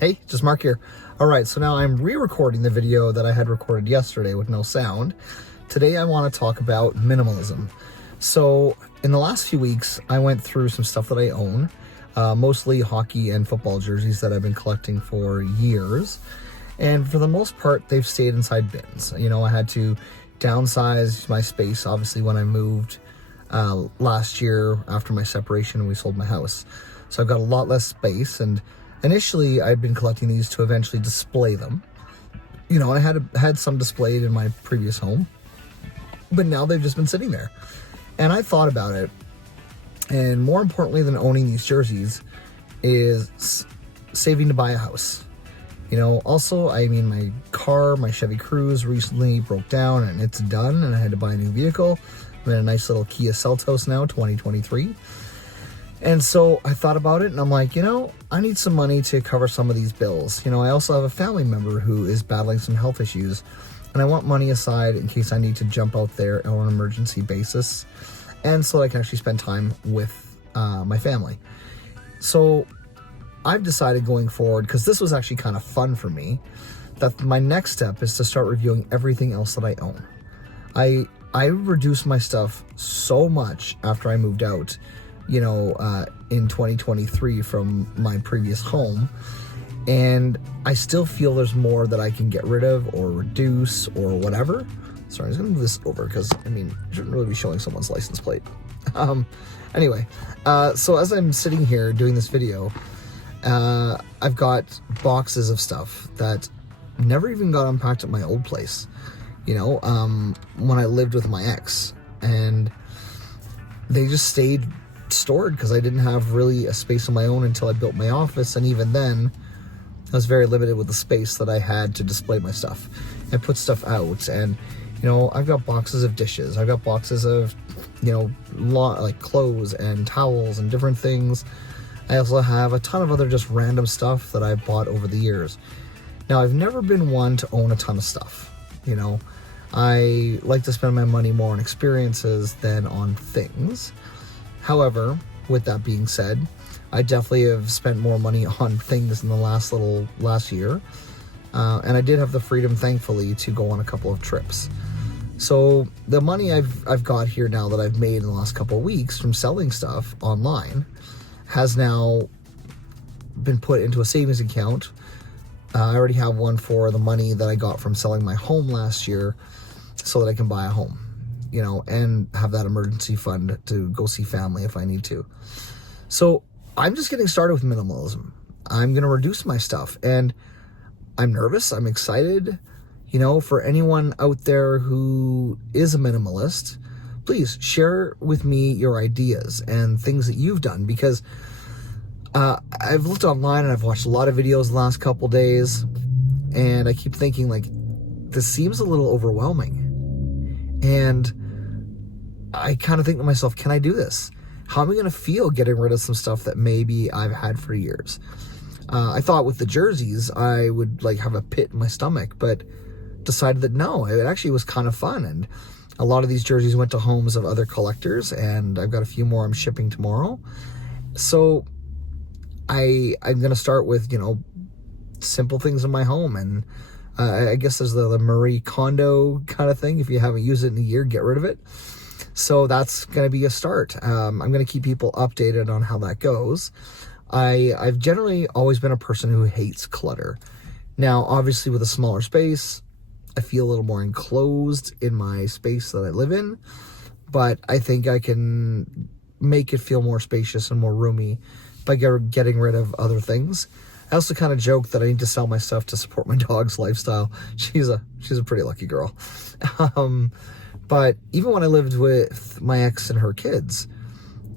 Hey, just Mark here. All right, so now I'm re-recording the video that I had recorded yesterday with no sound. Today I want to talk about minimalism. So in the last few weeks, I went through some stuff that I own, mostly hockey and football jerseys that I've been collecting for years. And for the most part, they've stayed inside bins. You know, I had to downsize my space, obviously, when I moved last year after my separation and we sold my house. So I've got a lot less space, and initially I'd been collecting these to eventually display them. You know, I had some displayed in my previous home, but now they've just been sitting there. And I thought about it, and more importantly than owning these jerseys is saving to buy a house. You know, also, I mean, my car, my Chevy Cruze recently broke down and it's done, and I had to buy a new vehicle. I'm in a nice little Kia Seltos now, 2023. And so I thought about it and I'm like, you know, I need some money to cover some of these bills. You know, I also have a family member who is battling some health issues, and I want money aside in case I need to jump out there on an emergency basis, and so I can actually spend time with my family. So I've decided going forward, because this was actually kind of fun for me, that my next step is to start reviewing everything else that I own. I reduced my stuff so much after I moved out, you know, in 2023 from my previous home, and I still feel there's more that I can get rid of or reduce or whatever. Sorry, I was gonna move this over because, I mean, I shouldn't really be showing someone's license plate. Anyway, so as I'm sitting here doing this video, I've got boxes of stuff that never even got unpacked at my old place, you know, when I lived with my ex, and they just stayed stored because I didn't have really a space of my own until I built my office, and even then I was very limited with the space that I had to display my stuff and put stuff out. And you know, I've got boxes of dishes, I've got boxes of, you know, like clothes and towels and different things. I also have a ton of other just random stuff that I've bought over the years. Now, I've never been one to own a ton of stuff. You know, I like to spend my money more on experiences than on things. However, with that being said, I definitely have spent more money on things in the last year. And I did have the freedom, thankfully, to go on a couple of trips. So the money I've got here now that I've made in the last couple of weeks from selling stuff online has now been put into a savings account. I already have one for the money that I got from selling my home last year so that I can buy a home, you know, and have that emergency fund to go see family if I need to. So I'm just getting started with minimalism. I'm going to reduce my stuff, and I'm nervous. I'm excited. You know, for anyone out there who is a minimalist, please share with me your ideas and things that you've done, because I've looked online and I've watched a lot of videos the last couple days, and I keep thinking, like, this seems a little overwhelming. And I kind of think to myself, can I do this? How am I going to feel getting rid of some stuff that maybe I've had for years? I thought with the jerseys, I would like have a pit in my stomach, but decided that no, it actually was kind of fun. And a lot of these jerseys went to homes of other collectors, and I've got a few more I'm shipping tomorrow. So I'm going to start with, you know, simple things in my home. And I guess there's the Marie Kondo kind of thing. If you haven't used it in a year, get rid of it. So that's going to be a start. I'm going to keep people updated on how that goes. I've generally always been a person who hates clutter. Now, obviously, with a smaller space, I feel a little more enclosed in my space that I live in, but I think I can make it feel more spacious and more roomy by getting rid of other things. I also kind of joke that I need to sell my stuff to support my dog's lifestyle. She's a pretty lucky girl. But even when I lived with my ex and her kids,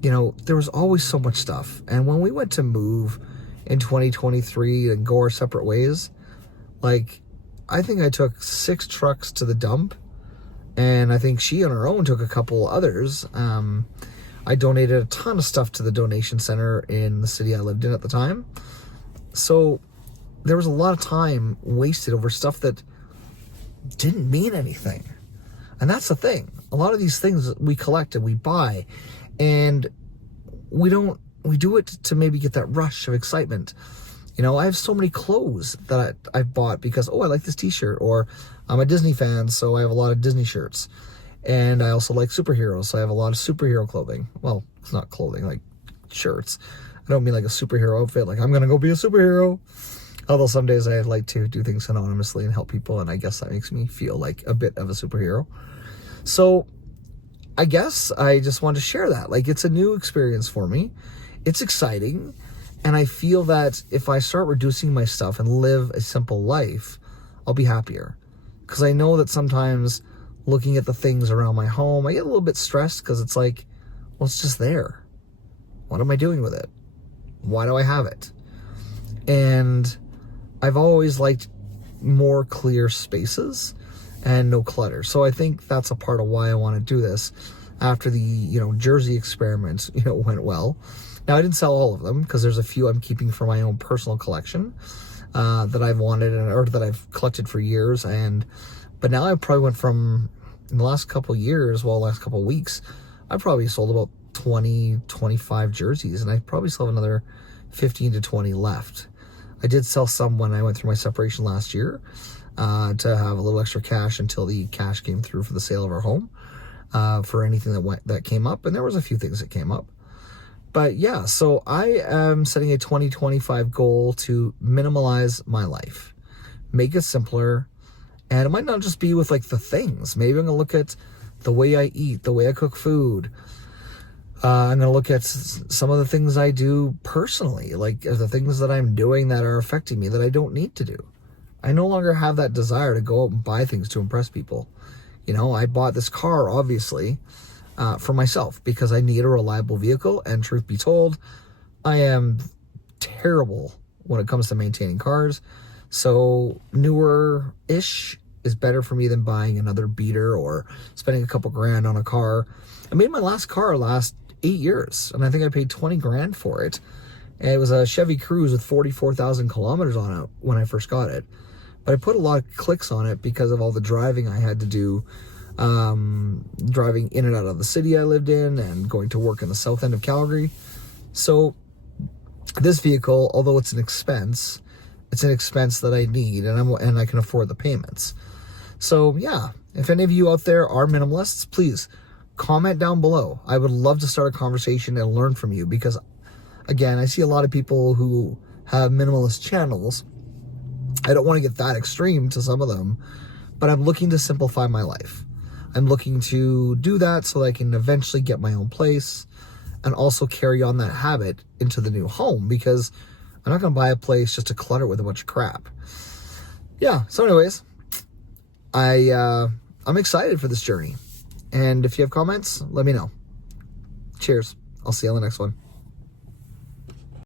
you know, there was always so much stuff. And when we went to move in 2023 and go our separate ways, like, I think I took 6 trucks to the dump, and I think she on her own took a couple others. I donated a ton of stuff to the donation center in the city I lived in at the time. So there was a lot of time wasted over stuff that didn't mean anything. And that's the thing. A lot of these things we collect and we buy, and we do it to maybe get that rush of excitement. You know, I have so many clothes that I've bought because, oh, I like this t-shirt, or I'm a Disney fan, so I have a lot of Disney shirts. And I also like superheroes, so I have a lot of superhero clothing. Well, it's not clothing, like shirts. I don't mean like a superhero outfit, like I'm gonna go be a superhero. Although some days I like to do things anonymously and help people, and I guess that makes me feel like a bit of a superhero. So I guess I just want to share that. Like, it's a new experience for me. It's exciting. And I feel that if I start reducing my stuff and live a simple life, I'll be happier. Because I know that sometimes looking at the things around my home, I get a little bit stressed because it's like, well, it's just there. What am I doing with it? Why do I have it? And I've always liked more clear spaces and no clutter. So I think that's a part of why I want to do this after the, Jersey experiment, went well. Now, I didn't sell all of them because there's a few I'm keeping for my own personal collection that I've wanted or that I've collected for years. But now I probably went from, in the last couple of weeks, I probably sold about 20, 25 jerseys, and I probably still have another 15 to 20 left. I did sell some when I went through my separation last year to have a little extra cash until the cash came through for the sale of our home for anything that came up, and there was a few things that came up. But yeah, so I am setting a 2025 goal to minimalize my life, make it simpler, and it might not just be with like the things. Maybe I'm gonna look at the way I eat, the way I cook food. I'm gonna look at some of the things I do personally, like the things that I'm doing that are affecting me that I don't need to do. I no longer have that desire to go out and buy things to impress people. I bought this car, obviously, for myself because I need a reliable vehicle, and truth be told, I am terrible when it comes to maintaining cars. So newer-ish is better for me than buying another beater or spending a couple grand on a car. I made my last car last 8 years, and I think I paid 20 grand for it. And it was a Chevy Cruze with 44,000 kilometers on it when I first got it. But I put a lot of clicks on it because of all the driving I had to do, driving in and out of the city I lived in and going to work in the south end of Calgary. So this vehicle, although it's an expense that I need, and I can afford the payments. So yeah, if any of you out there are minimalists, please comment down below. I would love to start a conversation and learn from you because, again, I see a lot of people who have minimalist channels. I don't want to get that extreme to some of them, but I'm looking to simplify my life. I'm looking to do that so that I can eventually get my own place and also carry on that habit into the new home, because I'm not going to buy a place just to clutter with a bunch of crap. Yeah, so anyways, I'm excited for this journey. And if you have comments, let me know. Cheers. I'll see you on the next one.